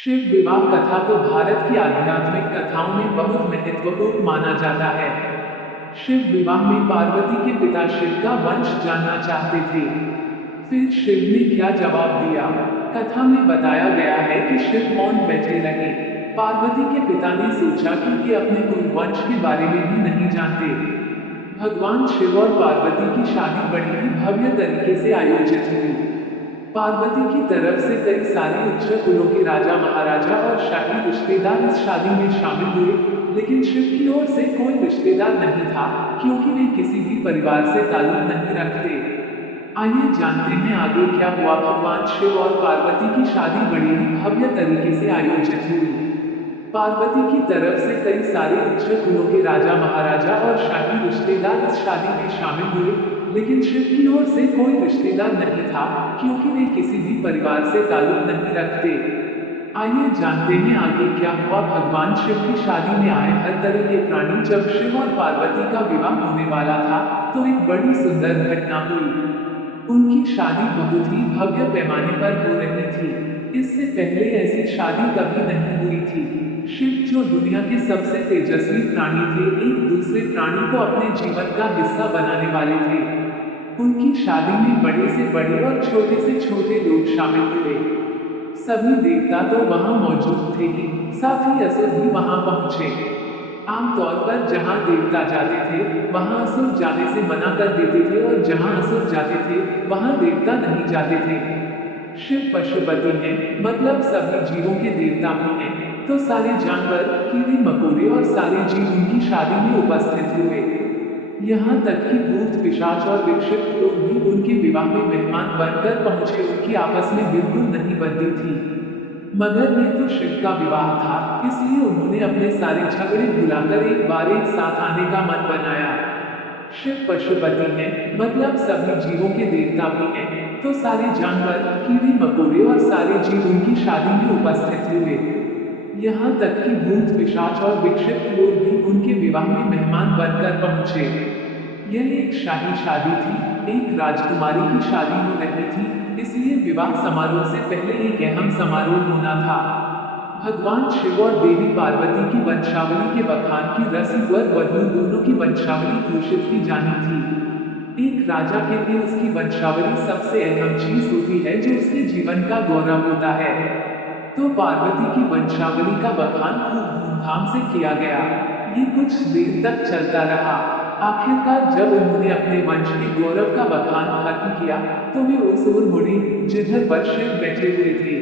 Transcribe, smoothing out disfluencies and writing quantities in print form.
शिव विवाह कथा को भारत की आध्यात्मिक कथाओं में बहुत महत्वपूर्ण माना जाता है। शिव विवाह में पार्वती के पिता शिव का वंश जानना चाहते थे। फिर शिव ने क्या जवाब दिया? कथा में बताया गया है कि शिव मौन बैठे रहे। पार्वती के पिता ने सोचा कि ये अपने कुल वंश के बारे में भी नहीं जानते। भगवान शिव और पार्वती की शादी बड़ी ही भव्य तरीके से आयोजित हुई। पार्वती की तरफ से कई सारे उच्च कुलों के राजा महाराजा और शाही रिश्तेदार इस शादी में शामिल हुए, लेकिन शिव की ओर से कोई रिश्तेदार नहीं था, क्योंकि वे किसी भी परिवार से ताल्लुक नहीं रखते। आइए जानते हैं आगे क्या हुआ। भगवान शिव और पार्वती की शादी बड़ी ही भव्य तरीके से आयोजित हुई। पार्वती की तरफ से कई सारे उच्च कुलों के राजा महाराजा और शाही रिश्तेदार इस शादी में शामिल हुए, लेकिन शिव की ओर से कोई रिश्तेदार नहीं था, क्योंकि वे किसी भी परिवार से ताल्लुक नहीं रखते। आइए जानते हैं आगे क्या हुआ। भगवान शिव की शादी में आए हर तरह के प्राणी। जब शिव और पार्वती का विवाह होने वाला था, तो एक बड़ी सुंदर घटना हुई। उनकी शादी बहुत ही भव्य पैमाने पर हो रही थी। इससे पहले ऐसी शादी कभी नहीं हुई थी। शिव, जो दुनिया के सबसे तेजस्वी प्राणी थे, एक दूसरे प्राणी को अपने जीवन का हिस्सा बनाने वाले थे। उनकी शादी में बड़े से बड़े और छोटे से छोटे लोग शामिल हुए। सभी देवता तो वहां मौजूद थे ही, साथ ही असुर भी वहां पहुंचे। आमतौर पर जहां देवता जाते थे, वहां असुर जाने से मना कर देते थे, और जहां असुर जाते थे, वहां देवता नहीं जाते थे। शिव पशुपति हैं, मतलब सभी जीवों के देवता भी हैं, तो सारे जानवर, कीड़े मकोड़े और सारे जीव उनकी शादी में उपस्थित हुए। यहाँ तक कि भूत पिशाच और विक्षिप्त लोग भी उनके विवाह में मेहमान बनकर पहुंचे। उनकी आपस में बिल्कुल नहीं बनती थी। मगर ये तो शिव का विवाह था, इसलिए उन्होंने अपने सारे झगड़े भुलाकर एक बार एक साथ आने का मन बनाया। शिव पशुपति हैं, मतलब सभी जीवों के देवता भी हैं, तो सारे जानवर, कीड़े मकोड़े और सारे जीव उनकी शादी में उपस्थित हुए। यहाँ तक कि भूत पिशाच और विक्षिप्त लोग भी उनके विवाह में मेहमान बनकर पहुंचे। यह एक शाही शादी थी, एक राजकुमारी की शादी हो रही थी, इसलिए विवाह समारोह से पहले एक अहम समारोह होना था। भगवान शिव और देवी पार्वती की वंशावली के बखान की रस्म वर वधू दोनों की वंशावली घोषित की जानी थी। एक राजा के लिए उसकी वंशावली सबसे अहम चीज होती है, जो उसके जीवन का गौरव होता है। तो पार्वती की वंशावली का बखान खूब धूमधाम से किया गया। ये कुछ देर तक चलता रहा। आखिरकार जब उन्होंने अपने वंश के गौरव का बखान खत्म किया, तो वे उस ओर मुड़ी जिधर पर शिव बैठे हुए थे।